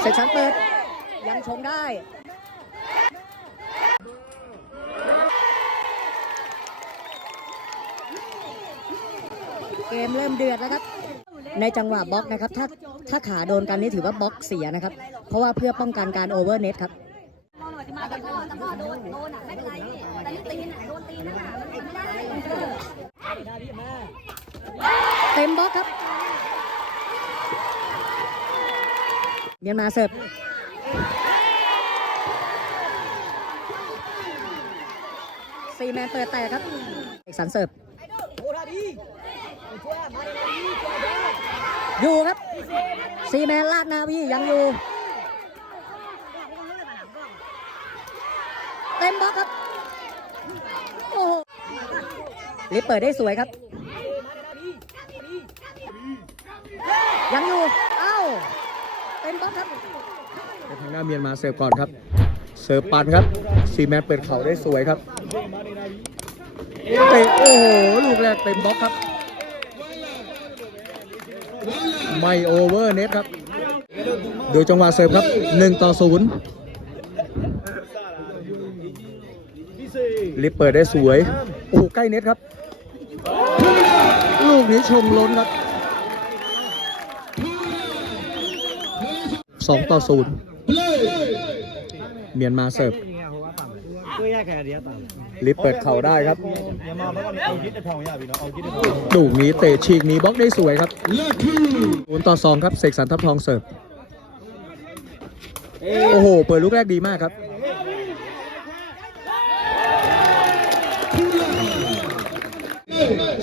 เสกสรรเปิด ยังชงได้เกมเริ่มเดือดแล้วครับ ในจังหวะบล็อกนะครับ ถ้าถ้าขาโดนกันนี่ถือว่าบล็อกเสียนะครับ เพราะว่าเพื่อป้องกันการโอเวอร์เน็ตครับมาตะพ่อตะพ่อโดนโดนอะไม่เป็นไรพี่แต่นี่ตีนอะโดนตีนอะมันไม่ได้เต็มบล็อกครับ เมี ยนมาเสิร์ฟสี่แมนเปิดแตกครับเอกสันเสิร์ฟอยู่ครับสี่แมนลาดนาวียังอยู่เต็มบล็อกครับโอ้โหลิฟเปิดได้สวยครับ ยังอยู่ ทางหน้าเมียนมาเสิร์ฟก่อนครับ เสิร์ฟปันครับซีแมนเปิดเข่าได้สวยครับเตะโอ้โหลูกแรกเต็มบล็อกครับ ไม่โอเวอร์เน็ตครับโดยจังหวะเสิร์ฟครับ1ต่อ0ลิฟเปิดได้สวย โอ้ใกล้เน็ตครับ ลูกนี้ชงล้นครับ 2 ต่อ 0 เมียนมาเสิร์ฟลิฟเปิดเข่าได้ครับลูนี้เตะฉีกหนีบล็อกได้สวยครับศูนย์ต่อสองครับ เสกสรรทับทองเสิร์ฟ โอ้โห เปิดลูกแรกดีมากครับ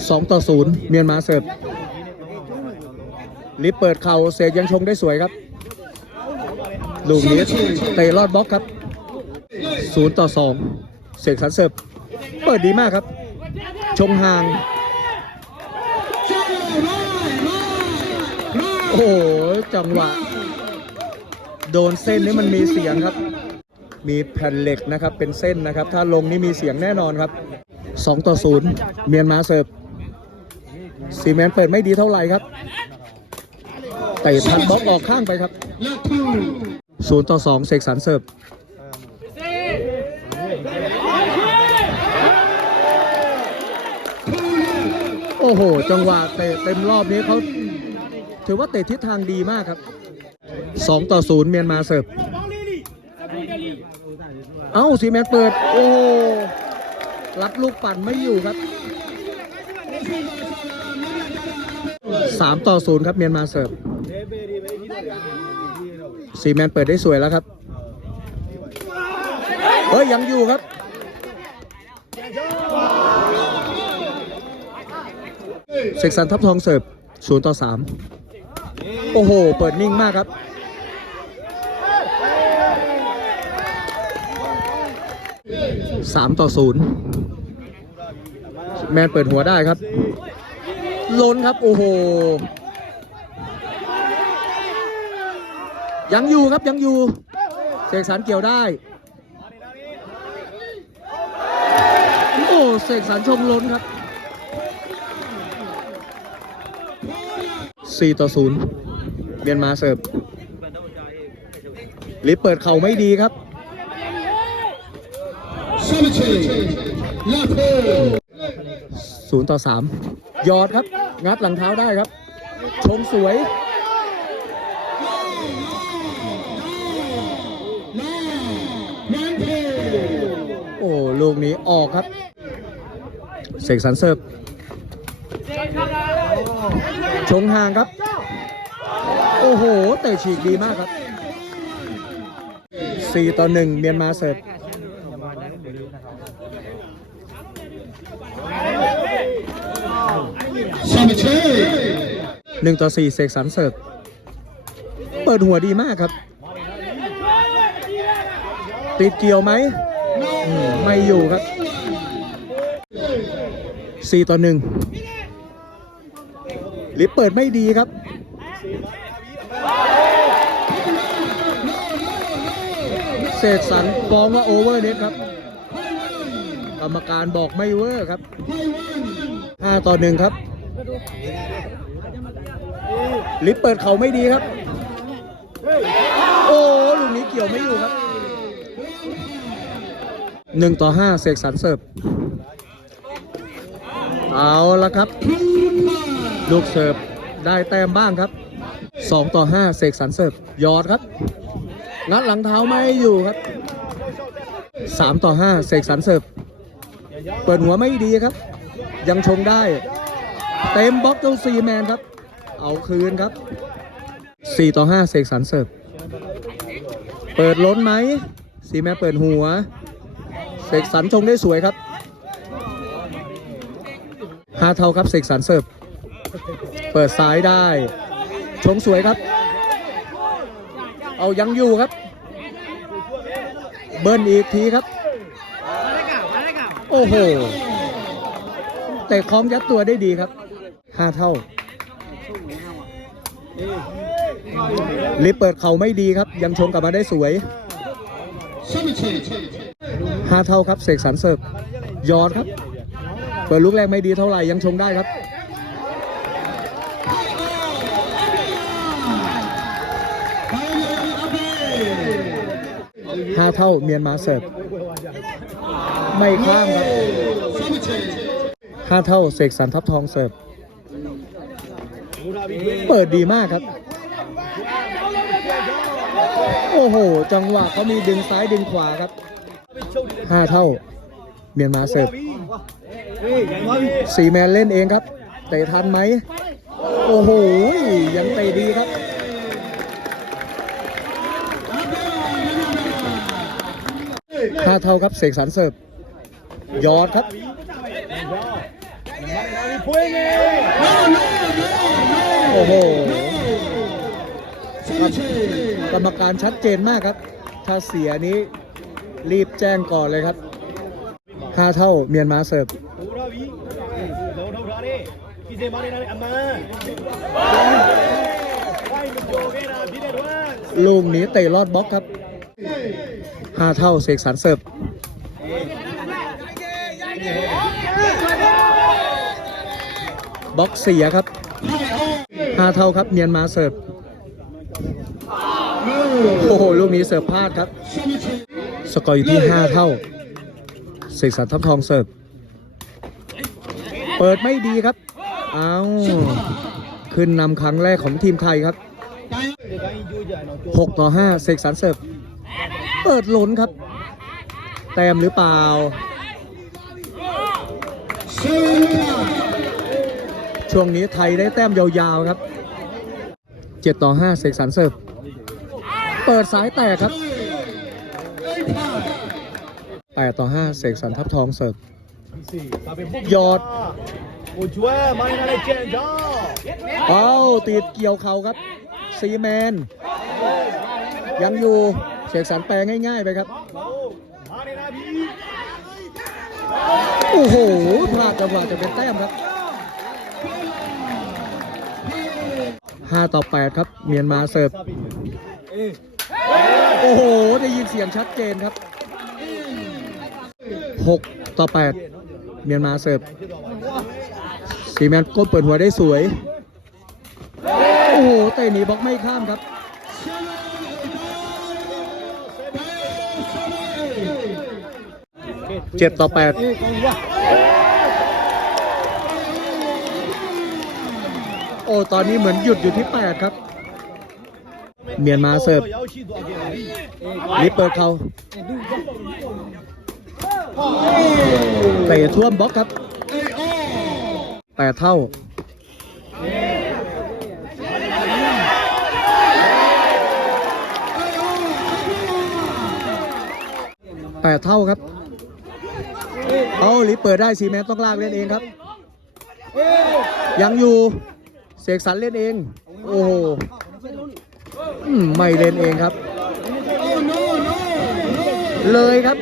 สองต่อศูนย์เมียนมาเสิร์ฟลิฟเปิดเข่าเสกยังชงได้สวยครับ ลูกนี้เตะลอดบล็อกครับศูนย์ต่อสองเสกสรรเสิร์ฟเปิดดีมากครับ ชงห่าง โอ้โห จังหวะ โดนเส้นนี่มันมีเสียงครับ มีแผ่นเหล็กนะครับเป็นเส้นนะครับ ถ้าลงนี่มีเสียงแน่นอนครับ2ต่อ0เมียนมาเสิร์ฟซีเมนต์เปิดไม่ดีเท่าไหร่ครับเตะพันบล็อกออกข้างไปครับ 0ต่อ2เสกสรรเสิร์ฟโอ้โห จังหวะเตะเต็มรอบนี้เขาถือว่าเตะทิศทางดีมากครับ2ต่อ0เมียนมาเสิร์ฟเอ้าซีแมนเปิด โอ้โหรับลูกปั่นไม่อยู่ครับ3ต่อ0ครับเมียนมาเสิร์ฟ ซีแมนเปิดได้สวยแล้วครับเฮ้ยยังอยู่ครับเสกสรรทับทองเสิร์ฟศูนย์ต่อสามโอ้โห เปิดนิ่งมากครับ สามต่อศูนย์แมนเปิดหัวได้ครับ ล้นครับ โอ้โห ยังอยู่ครับยังอยู่เสกสรรเกี่ยวได้โอ้เสกสรรชมล้นครับ4ต่อ0เมียนมาเสิร์ฟลิฟเปิดเข่าไม่ดีครับ0ต่อ3ยอดครับ งัดหลังเท้าได้ครับ ชงสวย ลูกนี้ออกครับ เสกสรรเสิร์ฟชงห่างครับ โอ้โห เตะฉีกดีมากครับ 4 ต่อ 1 เมียนมาเสิร์ฟหนึ่งต่อสี่เสกสรรเสิร์ฟเปิดหัวดีมากครับ ติดเกี่ยวไหม อืมไม่อยู่ครับสี่ต่อหนึ่งลิฟต์เปิดไม่ดีครับ เสกสรรฟ้องว่าโอเวอร์เน็ตครับ กรรมการบอกไม่เวอร์ครับ5ต่อ1ครับ ลิฟต์เปิดเขาไม่ดีครับ โอ้ลูกนี้เกี่ยวไม่อยู่ครับ หนึ่งต่อห้าเสกสรรเสิร์ฟเอาละครับ ลูกเสิร์ฟได้แต้มบ้างครับสองต่อห้าเสกสรรเสิร์ฟยอดครับงัดหลังเท้าไม่อยู่ครับสามต่อห้าเสกสรรเสิร์ฟเปิดหัวไม่ดีครับ ยังชงได้ เต็มบล็อกเจ้าซีแมนครับ เอาคืนครับ4ต่อ5เสกสรรเสิร์ฟเปิดล้นไหมซีแมนเปิดหัว เสกสรรชงได้สวยครับห้าเท่าครับเสกสรรเสิร์ฟเปิดซ้ายได้ ชงสวยครับ เอายังอยู่ครับ เบิ้ลอีกทีครับ โอ้โหเตะคล้องยัดตัวได้ดีครับห้าเท่าลิฟเปิดเข่าไม่ดีครับ ยังชงกลับมาได้สวย ห้าเท่าครับเสกสรรเสิร์ฟยอดครับ เปิดลูกแรกไม่ดีเท่าไหร่ยังชงได้ครับห้าเท่าเมียนมาเสิร์ฟไม่ข้ามครับห้าเท่าเสกสรรทับทองเสิร์ฟเปิดดีมากครับ โอ้โห จังหวะเขามีดึงซ้ายดึงขวาครับ ห้าเท่าเมียนมาเสิร์ฟสี่แมนเล่นเองครับเตะทันไหม โอ้โห ยังเตะดีครับห้าเท่าครับเสกสรรเสิร์ฟยอดครับโอ้โหกรรมการชัดเจนมากครับ ถ้าเสียนี้ รีบแจ้งก่อนเลยครับห้าเท่าเมียนมาเสิร์ฟลูกนี้เตะลอดบล็อกครับห้าเท่าเสกสรรเสิร์ฟบล็อกเสียครับห้าเท่าครับเมียนมาเสิร์ฟโอ้โห ลูกนี้เสิร์ฟพลาดครับ สกอร์อยู่ที่ 5 เท่า เสกสรรทับทองเสิร์ฟเปิดไม่ดีครับ เอาขึ้นนำครั้งแรกของทีมไทยครับ 6 ต่อ 5 เสกสรรเสิร์ฟเปิดหล้นครับ แต้มหรือเปล่า ช่วงนี้ไทยได้แต้มยาวๆครับ 7 ต่อ 5 เสกสรรเสิร์ฟเปิดสายแตกครับ 8ต่อ5เสกสรรทับทองเสิร์ฟยอดเอาติดเกี่ยวเข่าครับ ซีแมน ยังอยู่เสกสรรแปลง่ายๆไปครับ โอ้โหพลาดจังหวะจะเป็นแต้มครับ5ต่อ8ครับ เมียนมาเสิร์ฟ โอ้โห ได้ยินเสียงชัดเจนครับ 6 ต่อ 8 เมียนมาเสิร์ฟสีแมนก้มเปิดหัวได้สวย โอ้โห เตะหนีบล็อกไม่ข้ามครับ เจ็ดต่อแปดโอ้ ตอนนี้เหมือนหยุดอยู่ที่แปดครับ เมียนมาเสิร์ฟลิปเปิดเขาเตะท่วมบล็อกครับแปดเท่าแปดเท่าครับ เอาลิปเปิดได้ซีแมนต้องลากเล่นเองครับ ยังอยู่ เสกสรรเล่นเอง โอ้โห ไม่เล่นเองครับ เลยครับ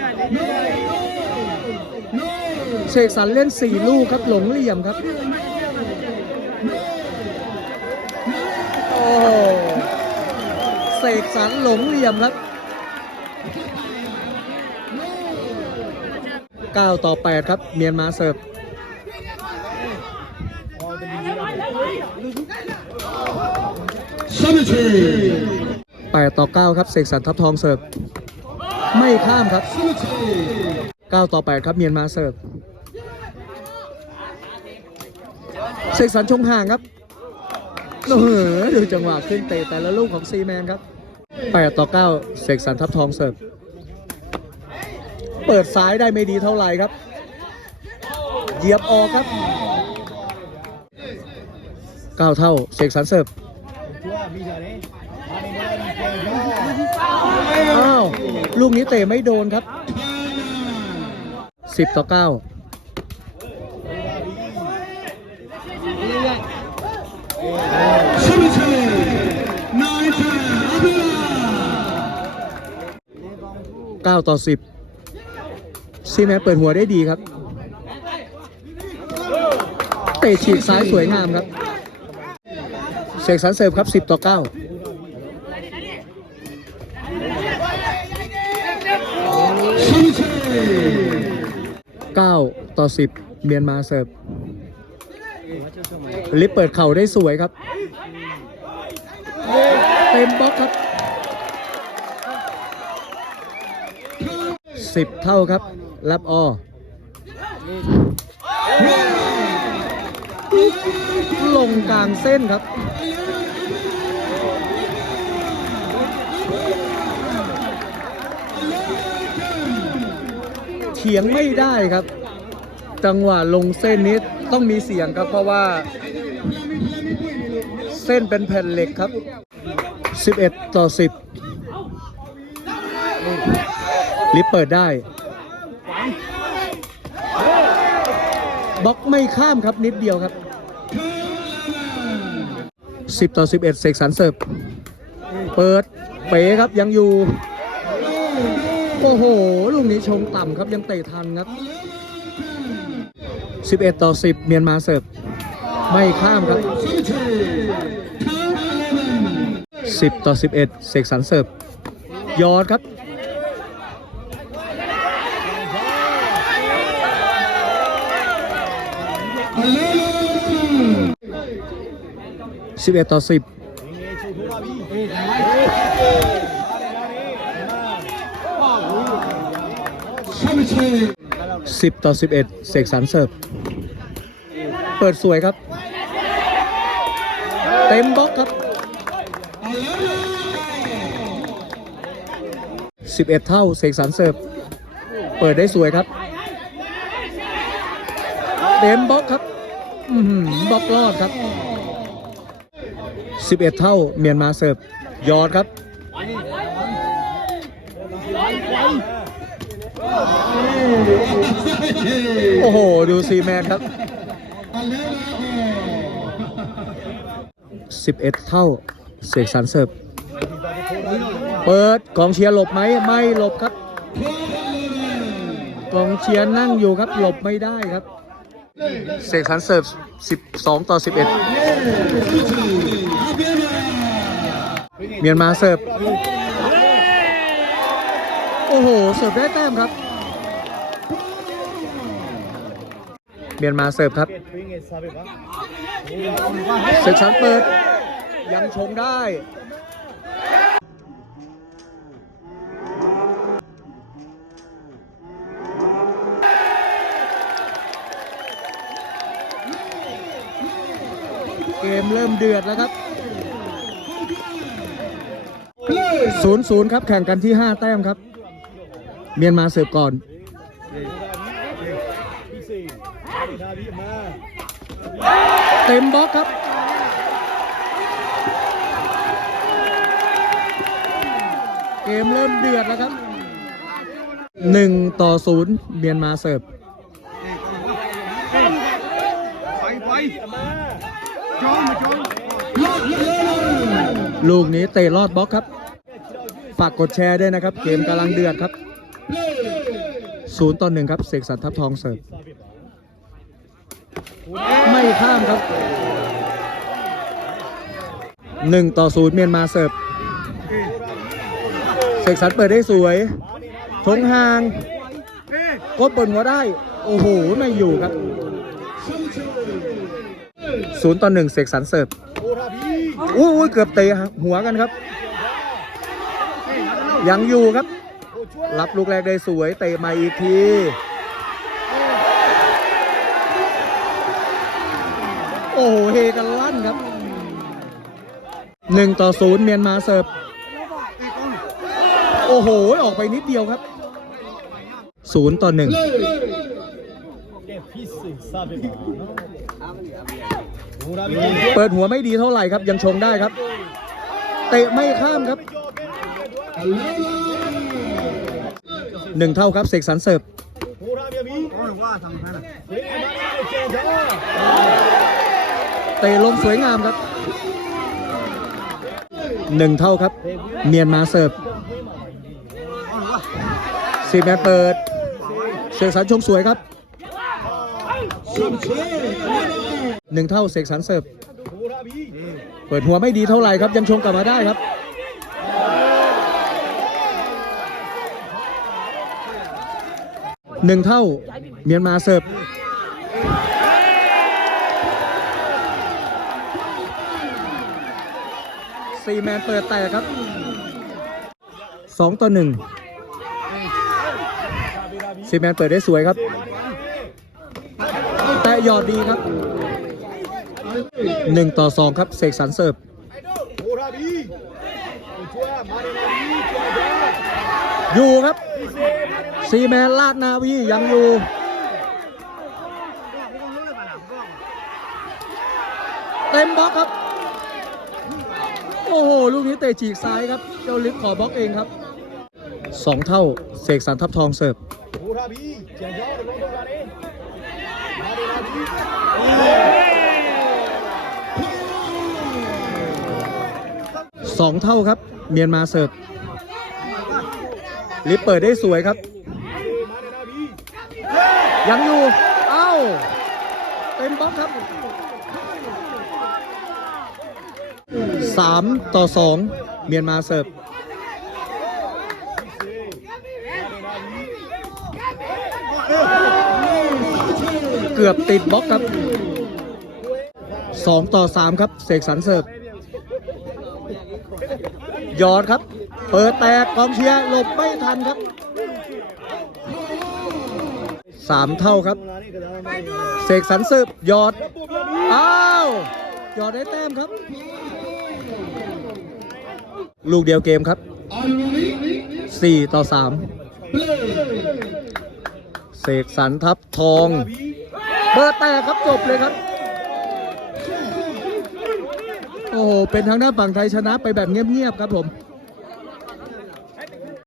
เสกสรรเล่นสี่ลูกครับหลงเหลี่ยมครับ โอ้เสกสรรหลงเหลี่ยมครับ9ต่อ 8 ครับ เมียนมาเสิร์ฟ 8 8ต่อ 9 ครับ เสกสรรทับทองเสิร์ฟไม่ข้ามครับ 9 ต่อ 8 ครับเมียนมาเสิร์ฟเสกสรรชงห่างครับโอ้โหดูจังหวะขึ้นเตะแต่ละลูกของซีแมนครับ 8 ต่อ 9 เสกสรรทับทองเสิร์ฟเปิดซ้ายได้ไม่ดีเท่าไหร่ครับเหยียบออกครับ 9 เท่าเสกสรรเสิร์ฟ อ้าว ลูกนี้เตะไม่โดนครับ 10 ต่อ9 9ต่อ10ซีแมนเปิดหัวได้ดีครับ เตะฉีกซ้ายสวยงามครับ เสกสรรเสิร์ฟครับ 10 ต่อ 9 9 ต่อ 10 เมียนมาเสิร์ฟลิฟเปิดเข่าได้สวยครับ เต็มบล็อกครับ 10 เท่าครับ รับออ ลงกลางเส้นครับเถียงไม่ได้ครับ จังหวะลงเส้นนี้ต้องมีเสียงครับเพราะว่า เส้นเป็นแผ่นเหล็กครับ 11 ต่อ 10 ลิฟเปิดได้บล็อกไม่ข้ามครับนิดเดียวครับ 10 ต่อ 11 เสกสรรเสิร์ฟเปิดเป๋ครับยังอยู่ โอ้โห ลูกนี้ชงต่ำครับยังเตะทันครับ 11 ต่อ 10 เมียนมาเสิร์ฟไม่ข้ามครับ 10 ต่อ 11 เสกสรรเสิร์ฟยอดครับ 11 ต่อ 10 10ต่อ11เอ็ดเสกสรรเสิร์ฟ เปิดสวยครับ เต็มบล็อกครับ11เอ็ดเท่าเสกสรรเสิร์ฟ เปิดได้สวยครับ เต็มบล็อกครับบล็อกรอดครับ 11 เท่าเมียนมาเสิร์ฟยอดครับ โอ้โห ดูซีแมนครับ 11 เท่าเสกสรรเสิร์ฟเปิดกองเชียร์หลบไหมไม่หลบครับกองเชียร์นั่งอยู่ครับหลบไม่ได้ครับเสกสรรเสิร์ฟ 12 ต่อ 11 เมียนมาเสิร์ฟโอ้โหเสิร์ฟได้แต้มครับ เมียนมาเสิร์ฟครับเสกสรรเปิด ยังชงได้เกมเริ่มเดือดแล้วครับ ศูนย์ศูนย์ครับแข่งกันที่5แต้มครับ เมียนมาเสิร์ฟก่อน เต็มบล็อกครับ เกมเริ่มเดือดแล้วครับ1ต่อ0เมียนมาเสิร์ฟลูกนี้เตะลอดบล็อกครับ ฝากกดแชร์ด้วยนะครับ เกมกำลังเดือดครับศูนย์ต่อหนึ่งครับ เสกสรรทับทองเสิร์ฟไม่ข้ามครับหนึ่งต่อศูนย์เมียนมาเสิร์ฟเสกสรรเปิดได้สวยชงห่างกดบนหัวได้ โอ้โห ไม่อยู่ครับศูนย์ต่อหนึ่งเสกสรรเสิร์ฟอู้ยเกือบเตะหัวกันครับ ยังอยู่ครับ รับลูกแรกได้สวยเตะม่อีกทีโอ้โหเฮกันลั่นครับหนึ่งต่อศูนย์เมียนมาเสิร์ฟโอ้โห ออกไปนิดเดียวครับศูนย์ต่อหนึ่งเปิดหัวไม่ดีเท่าไหร่ครับยังชงได้ครับ เตะไม่ข้ามครับ หนึ่งเท่าครับเสกสรรเสิร์ฟเตะลงสวยงามครับหนึ่งเท่าครับ เมียนมาเสิร์ฟสิบแมนเปิดเสกสรรชงสวยครับหนึ่งเท่าเสกสรรเสิร์ฟเปิดหัวไม่ดีเท่าไหร่ครับ ยังชงกลับมาได้ครับ หนึ่งเท่าเมียนมาเสิร์ฟสี่แมนเปิดแตกครับสองต่อหนึ่งสี่แมนเปิดได้สวยครับ แต่ยอดดีครับหนึ่งต่อสองครับเสกสรรเสิร์ฟอยู่ครับ ซีแมนลาดนาวียังอยู่เต็มบล็อกครับ โอ้โห ลูกนี้เตะจีกซ้ายครับ เจ้าลิฟขอบล็อกเองครับสองเท่าเสกสรรทับทองเสิร์ฟสองเท่าครับ เมียนมาเสิร์ฟลิฟเปิดได้สวยครับ ยังอยู่ เอ้า เต็มบล็อกครับสามต่อสองเมียนมาเสิร์ฟเกือบติดบล็อกครับสองต่อสามครับ เสกสรรเสิร์ฟยอดครับ เปิดแตกกองเชียร์หลบไม่ทันครับ สามเท่าครับ เสกสรรสิร์ฟยอด อ้าว หยอดได้แต้มครับ ลูกเดียวเกมครับ 4 ต่อ 3 เสกสรรทับทองเปิดแตกครับจบเลยครับ โอ้โห เป็นทางด้านฝั่งไทยชนะไปแบบเงียบๆครับผม